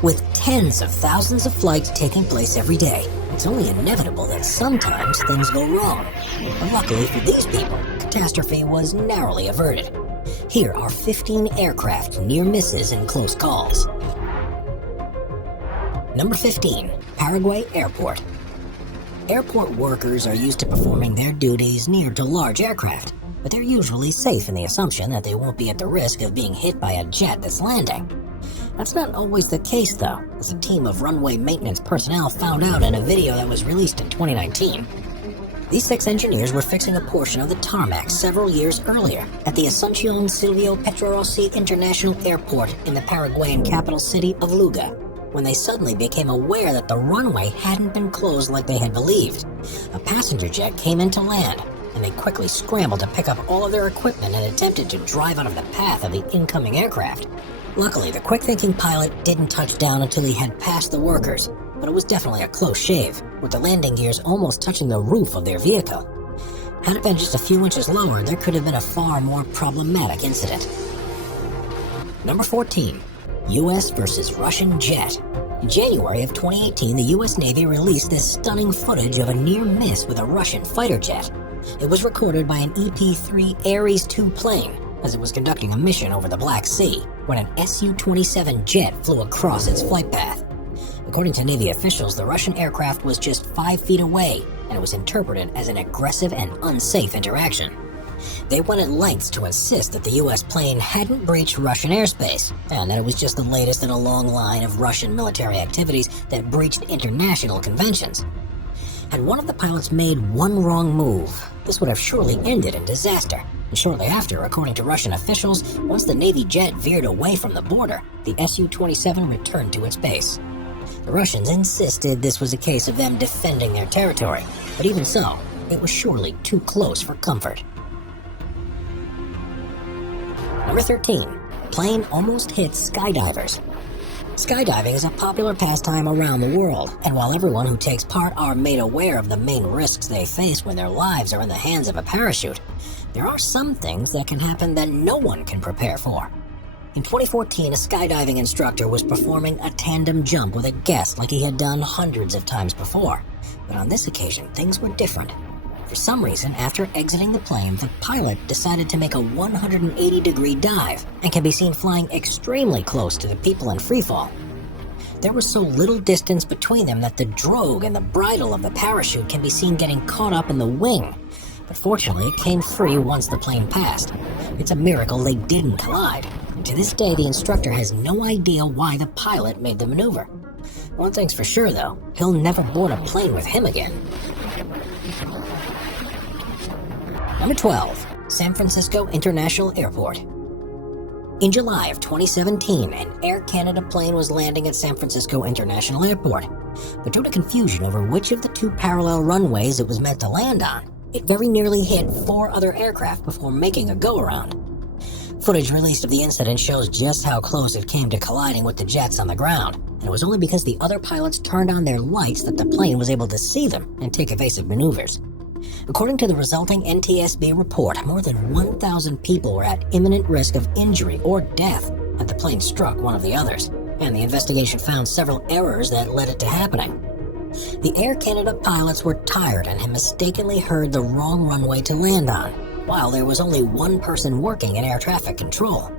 With tens of thousands of flights taking place every day, it's only inevitable that sometimes things go wrong. But luckily for these people, catastrophe was narrowly averted. Here are 15 aircraft near misses and close calls. Number 15, Paraguay Airport. Airport workers are used to performing their duties near to large aircraft, but they're usually safe in the assumption that they won't be at the risk of being hit by a jet that's landing. That's not always the case, though, as a team of runway maintenance personnel found out in a video that was released in 2019. These 6 engineers were fixing a portion of the tarmac several years earlier at the Asuncion Silvio Petrucci International Airport in the Paraguayan capital city of Luga, when they suddenly became aware that the runway hadn't been closed like they had believed. A passenger jet came in to land, and they quickly scrambled to pick up all of their equipment and attempted to drive out of the path of the incoming aircraft. Luckily, the quick-thinking pilot didn't touch down until he had passed the workers, but it was definitely a close shave, with the landing gears almost touching the roof of their vehicle. Had it been just a few inches lower, there could have been a far more problematic incident. Number 14. U.S. versus Russian jet. In January of 2018, the U.S. Navy released this stunning footage of a near miss with a Russian fighter jet. It was recorded by an EP-3 Ares II plane as it was conducting a mission over the Black Sea when an Su-27 jet flew across its flight path. According to Navy officials, the Russian aircraft was just 5 feet away, and it was interpreted as an aggressive and unsafe interaction. They went at lengths to insist that the U.S. plane hadn't breached Russian airspace, and that it was just the latest in a long line of Russian military activities that breached international conventions. Had one of the pilots made one wrong move, this would have surely ended in disaster. And shortly after, according to Russian officials, once the Navy jet veered away from the border, the Su-27 returned to its base. The Russians insisted this was a case of them defending their territory, but even so, it was surely too close for comfort. Number 13. Plane almost hits skydivers. Skydiving is a popular pastime around the world, and while everyone who takes part are made aware of the main risks they face when their lives are in the hands of a parachute, there are some things that can happen that no one can prepare for. In 2014, a skydiving instructor was performing a tandem jump with a guest like he had done hundreds of times before, but on this occasion, things were different. For some reason, after exiting the plane, the pilot decided to make a 180-degree dive and can be seen flying extremely close to the people in freefall. There was so little distance between them that the drogue and the bridle of the parachute can be seen getting caught up in the wing. But fortunately, it came free once the plane passed. It's a miracle they didn't collide. To this day, the instructor has no idea why the pilot made the maneuver. One thing's for sure, though, he'll never board a plane with him again. Number 12. San Francisco International Airport. In July of 2017, an Air Canada plane was landing at San Francisco International Airport, but due to confusion over which of the 2 parallel runways it was meant to land on, it very nearly hit 4 other aircraft before making a go-around. Footage released of the incident shows just how close it came to colliding with the jets on the ground, and it was only because the other pilots turned on their lights that the plane was able to see them and take evasive maneuvers. According to the resulting NTSB report, more than 1,000 people were at imminent risk of injury or death had the plane struck one of the others, and the investigation found several errors that led it to happening. The Air Canada pilots were tired and had mistakenly heard the wrong runway to land on, while there was only one person working in air traffic control,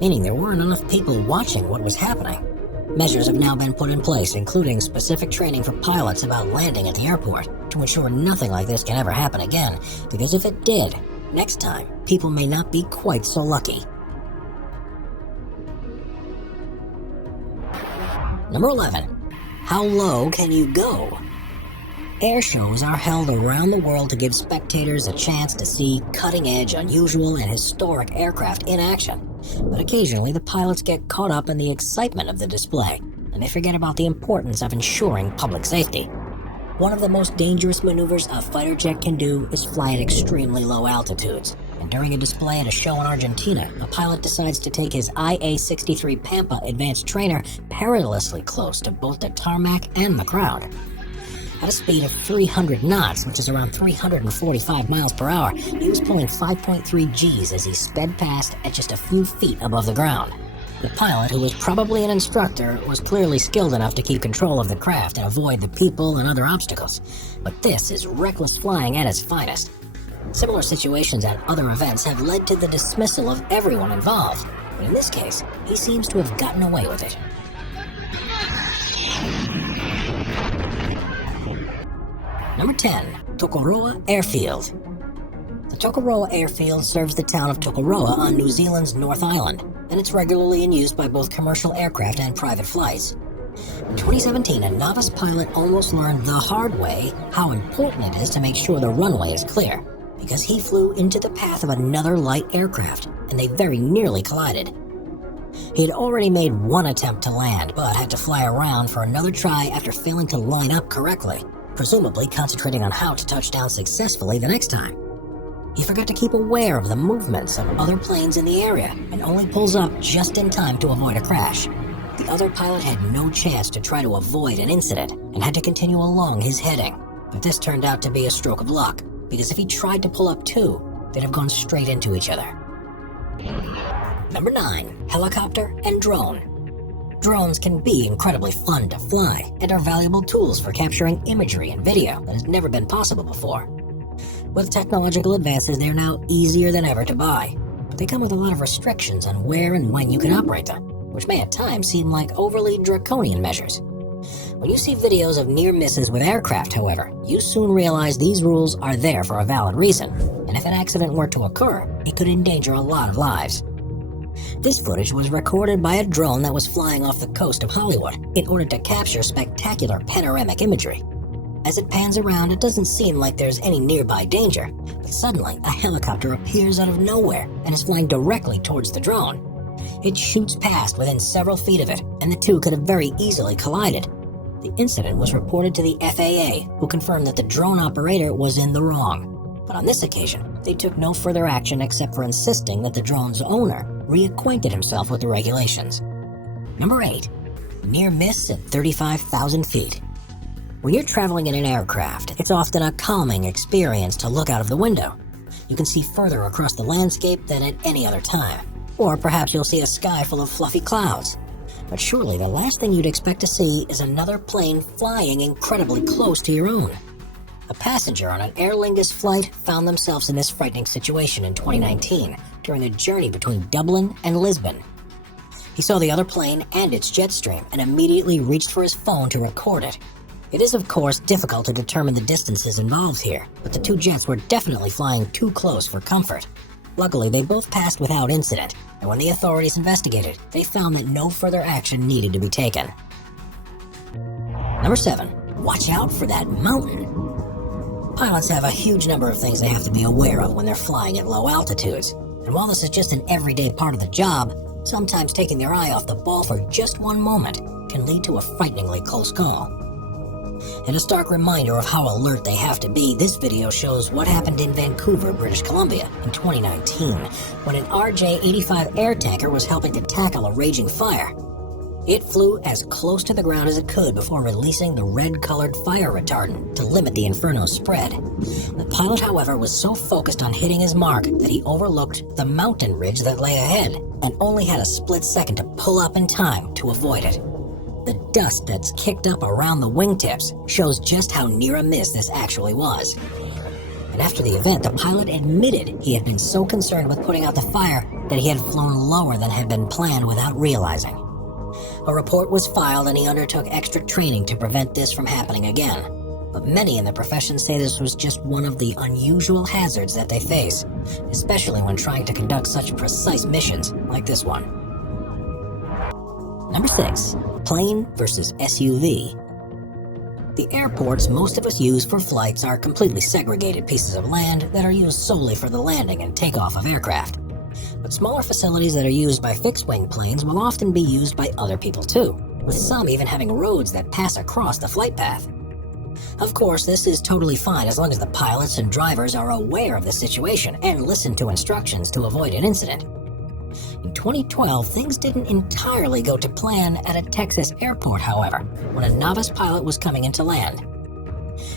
meaning there weren't enough people watching what was happening. Measures have now been put in place, including specific training for pilots about landing at the airport, to ensure nothing like this can ever happen again, because if it did, next time, people may not be quite so lucky. Number 11. How low can you go? Air shows are held around the world to give spectators a chance to see cutting-edge, unusual, and historic aircraft in action. But occasionally, the pilots get caught up in the excitement of the display, and they forget about the importance of ensuring public safety. One of the most dangerous maneuvers a fighter jet can do is fly at extremely low altitudes. And during a display at a show in Argentina, a pilot decides to take his IA-63 Pampa advanced trainer perilously close to both the tarmac and the crowd. At a speed of 300 knots, which is around 345 miles per hour, he was pulling 5.3 Gs as he sped past at just a few feet above the ground. The pilot, who was probably an instructor, was clearly skilled enough to keep control of the craft and avoid the people and other obstacles. But this is reckless flying at its finest. Similar situations at other events have led to the dismissal of everyone involved, but in this case, he seems to have gotten away with it. Number 10. Tokoroa Airfield. The Tokoroa Airfield serves the town of Tokoroa on New Zealand's North Island, and it's regularly in use by both commercial aircraft and private flights. In 2017, a novice pilot almost learned the hard way how important it is to make sure the runway is clear, because he flew into the path of another light aircraft, and they very nearly collided. He had already made one attempt to land, but had to fly around for another try after failing to line up correctly, presumably concentrating on how to touch down successfully the next time. He forgot to keep aware of the movements of other planes in the area and only pulls up just in time to avoid a crash. The other pilot had no chance to try to avoid an incident and had to continue along his heading. But this turned out to be a stroke of luck, because if he tried to pull up too, they'd have gone straight into each other. Number 9. Helicopter and drone. Drones can be incredibly fun to fly and are valuable tools for capturing imagery and video that has never been possible before. With technological advances, they're now easier than ever to buy, but they come with a lot of restrictions on where and when you can operate them, which may at times seem like overly draconian measures. When you see videos of near misses with aircraft, however, you soon realize these rules are there for a valid reason, and if an accident were to occur, it could endanger a lot of lives. This footage was recorded by a drone that was flying off the coast of Hollywood in order to capture spectacular panoramic imagery. As it pans around, it doesn't seem like there's any nearby danger, but suddenly a helicopter appears out of nowhere and is flying directly towards the drone. It shoots past within several feet of it, and the two could have very easily collided. The incident was reported to the FAA, who confirmed that the drone operator was in the wrong. But on this occasion, they took no further action except for insisting that the drone's owner reacquainted himself with the regulations. Number 8. Near miss at 35,000 feet. When you're traveling in an aircraft, it's often a calming experience to look out of the window. You can see further across the landscape than at any other time. Or perhaps you'll see a sky full of fluffy clouds. But surely the last thing you'd expect to see is another plane flying incredibly close to your own. A passenger on an Aer Lingus flight found themselves in this frightening situation in 2019 during a journey between Dublin and Lisbon. He saw the other plane and its jet stream and immediately reached for his phone to record it. It is, of course, difficult to determine the distances involved here, but the two jets were definitely flying too close for comfort. Luckily, they both passed without incident, and when the authorities investigated, they found that no further action needed to be taken. Number 7. Watch out for that mountain. Pilots have a huge number of things they have to be aware of when they're flying at low altitudes, and while this is just an everyday part of the job, sometimes taking their eye off the ball for just one moment can lead to a frighteningly close call. And a stark reminder of how alert they have to be, this video shows what happened in Vancouver, British Columbia in 2019 when an RJ-85 air tanker was helping to tackle a raging fire. It flew as close to the ground as it could before releasing the red-colored fire retardant to limit the inferno's spread. The pilot, however, was so focused on hitting his mark that he overlooked the mountain ridge that lay ahead and only had a split second to pull up in time to avoid it. The dust that's kicked up around the wingtips shows just how near a miss this actually was. And after the event, the pilot admitted he had been so concerned with putting out the fire that he had flown lower than had been planned without realizing. A report was filed and he undertook extra training to prevent this from happening again. But many in the profession say this was just one of the unusual hazards that they face, especially when trying to conduct such precise missions like this one. Number 6. Plane versus SUV. The airports most of us use for flights are completely segregated pieces of land that are used solely for the landing and takeoff of aircraft. But smaller facilities that are used by fixed-wing planes will often be used by other people too, with some even having roads that pass across the flight path. Of course, this is totally fine as long as the pilots and drivers are aware of the situation and listen to instructions to avoid an incident. In 2012, things didn't entirely go to plan at a Texas airport, however, when a novice pilot was coming into land.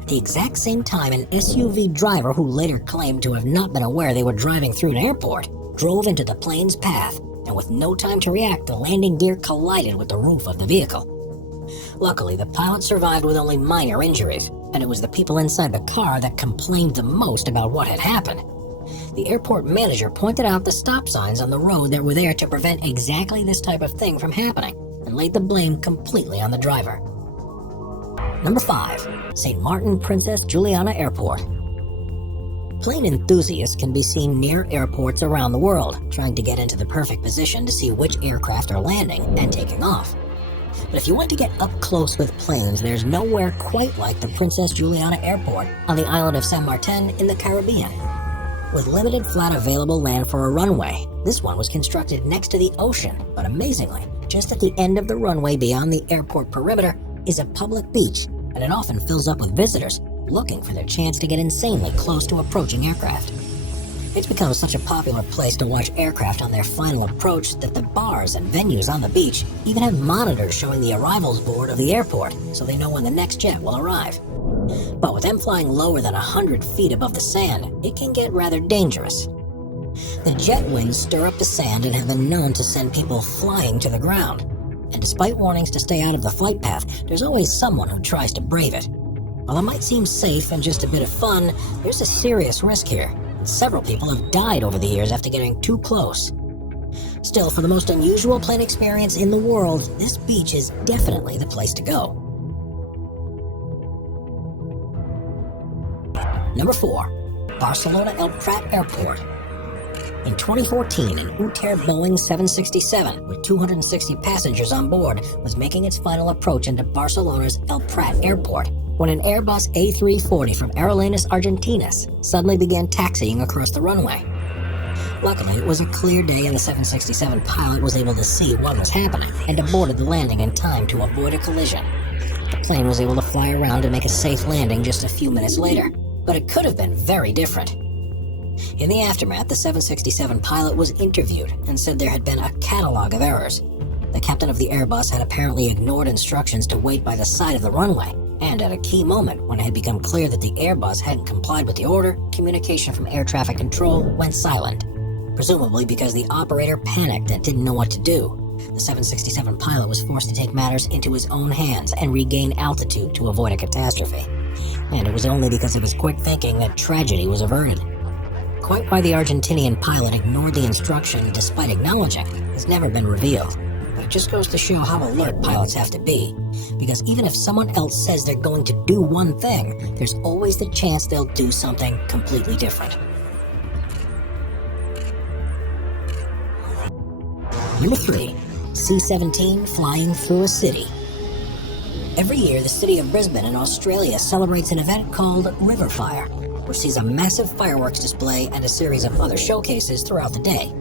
At the exact same time, an SUV driver who later claimed to have not been aware they were driving through an airport drove into the plane's path, and with no time to react, the landing gear collided with the roof of the vehicle. Luckily, the pilot survived with only minor injuries, and it was the people inside the car that complained the most about what had happened. The airport manager pointed out the stop signs on the road that were there to prevent exactly this type of thing from happening, and laid the blame completely on the driver. Number 5. St. Martin Princess Juliana Airport. Plane enthusiasts can be seen near airports around the world, trying to get into the perfect position to see which aircraft are landing and taking off. But if you want to get up close with planes, there's nowhere quite like the Princess Juliana Airport on the island of San Martin in the Caribbean. With limited flat available land for a runway, this one was constructed next to the ocean, but amazingly, just at the end of the runway beyond the airport perimeter is a public beach, and it often fills up with visitors looking for their chance to get insanely close to approaching aircraft. It's become such a popular place to watch aircraft on their final approach that the bars and venues on the beach even have monitors showing the arrivals board of the airport so they know when the next jet will arrive. But with them flying lower than 100 feet above the sand, it can get rather dangerous. The jet winds stir up the sand and have been known to send people flying to the ground. And despite warnings to stay out of the flight path, there's always someone who tries to brave it. While it might seem safe and just a bit of fun, there's a serious risk here. Several people have died over the years after getting too close. Still, for the most unusual plane experience in the world, this beach is definitely the place to go. Number 4. Barcelona El Prat Airport. In 2014, an Utair Boeing 767 with 260 passengers on board was making its final approach into Barcelona's El Prat Airport when an Airbus A340 from Aerolíneas Argentinas suddenly began taxiing across the runway. Luckily, it was a clear day and the 767 pilot was able to see what was happening and aborted the landing in time to avoid a collision. The plane was able to fly around and make a safe landing just a few minutes later, but it could have been very different. In the aftermath, the 767 pilot was interviewed and said there had been a catalog of errors. The captain of the Airbus had apparently ignored instructions to wait by the side of the runway, and at a key moment when it had become clear that the Airbus hadn't complied with the order, communication from air traffic control went silent, presumably because the operator panicked and didn't know what to do. The 767 pilot was forced to take matters into his own hands and regain altitude to avoid a catastrophe. And it was only because of his quick thinking that tragedy was averted. Quite why the Argentinian pilot ignored the instruction despite acknowledging has never been revealed. But it just goes to show how alert pilots have to be, because even if someone else says they're going to do one thing, there's always the chance they'll do something completely different. Number 3. C-17 flying through a city. Every year, the city of Brisbane in Australia celebrates an event called Riverfire, which sees a massive fireworks display and a series of other showcases throughout the day.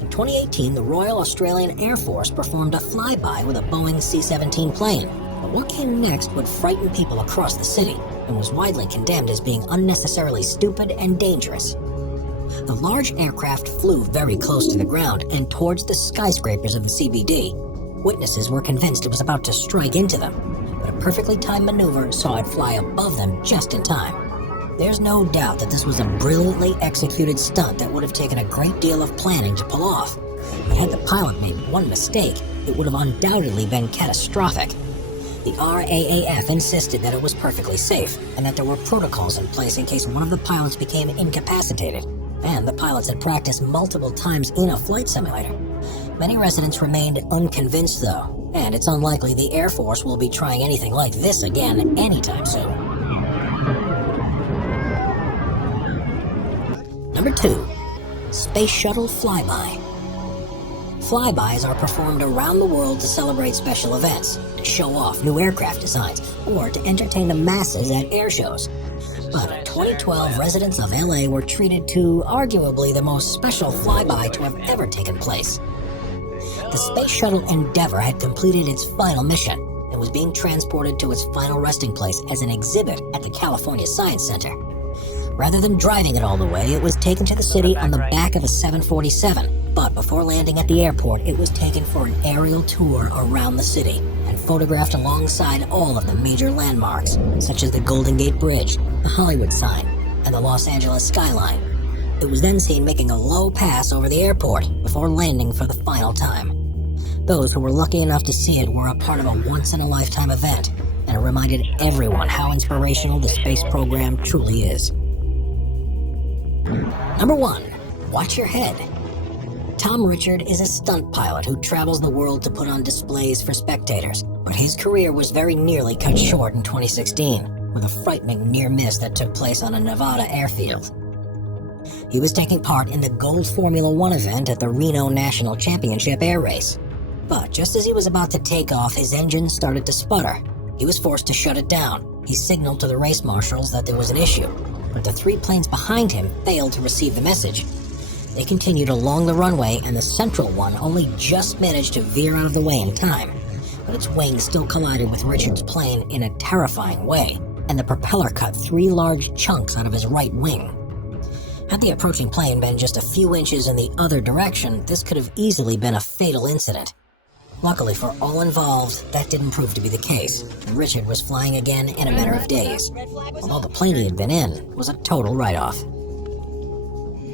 In 2018, the Royal Australian Air Force performed a flyby with a Boeing C-17 plane, but what came next would frighten people across the city and was widely condemned as being unnecessarily stupid and dangerous. The large aircraft flew very close to the ground and towards the skyscrapers of the CBD. Witnesses were convinced it was about to strike into them, but a perfectly timed maneuver saw it fly above them just in time. There's no doubt that this was a brilliantly executed stunt that would have taken a great deal of planning to pull off. But had the pilot made one mistake, it would have undoubtedly been catastrophic. The RAAF insisted that it was perfectly safe and that there were protocols in place in case one of the pilots became incapacitated, and the pilots had practiced multiple times in a flight simulator. Many residents remained unconvinced though, and it's unlikely the Air Force will be trying anything like this again anytime soon. Number 2. Space Shuttle Flyby. Flybys are performed around the world to celebrate special events, to show off new aircraft designs, or to entertain the masses at air shows. But in 2012, residents of LA were treated to arguably the most special flyby to have ever taken place. The Space Shuttle Endeavour had completed its final mission and was being transported to its final resting place as an exhibit at the California Science Center. Rather than driving it all the way, it was taken to the city on the back of a 747. But before landing at the airport, it was taken for an aerial tour around the city and photographed alongside all of the major landmarks, such as the Golden Gate Bridge, the Hollywood sign, and the Los Angeles skyline. It was then seen making a low pass over the airport before landing for the final time. Those who were lucky enough to see it were a part of a once-in-a-lifetime event, and it reminded everyone how inspirational the space program truly is. Number 1. Watch your head. Tom Richard is a stunt pilot who travels the world to put on displays for spectators, but his career was very nearly cut short in 2016, with a frightening near miss that took place on a Nevada airfield. He was taking part in the Gold Formula One event at the Reno National Championship Air Race. But just as he was about to take off, his engine started to sputter. He was forced to shut it down. He signaled to the race marshals that there was an issue, but the 3 planes behind him failed to receive the message. They continued along the runway, and the central one only just managed to veer out of the way in time. But its wings still collided with Richard's plane in a terrifying way, and the propeller cut 3 large chunks out of his right wing. Had the approaching plane been just a few inches in the other direction, this could have easily been a fatal incident. Luckily for all involved, that didn't prove to be the case, and Richard was flying again in a matter of days, although the plane he had been in was a total write-off.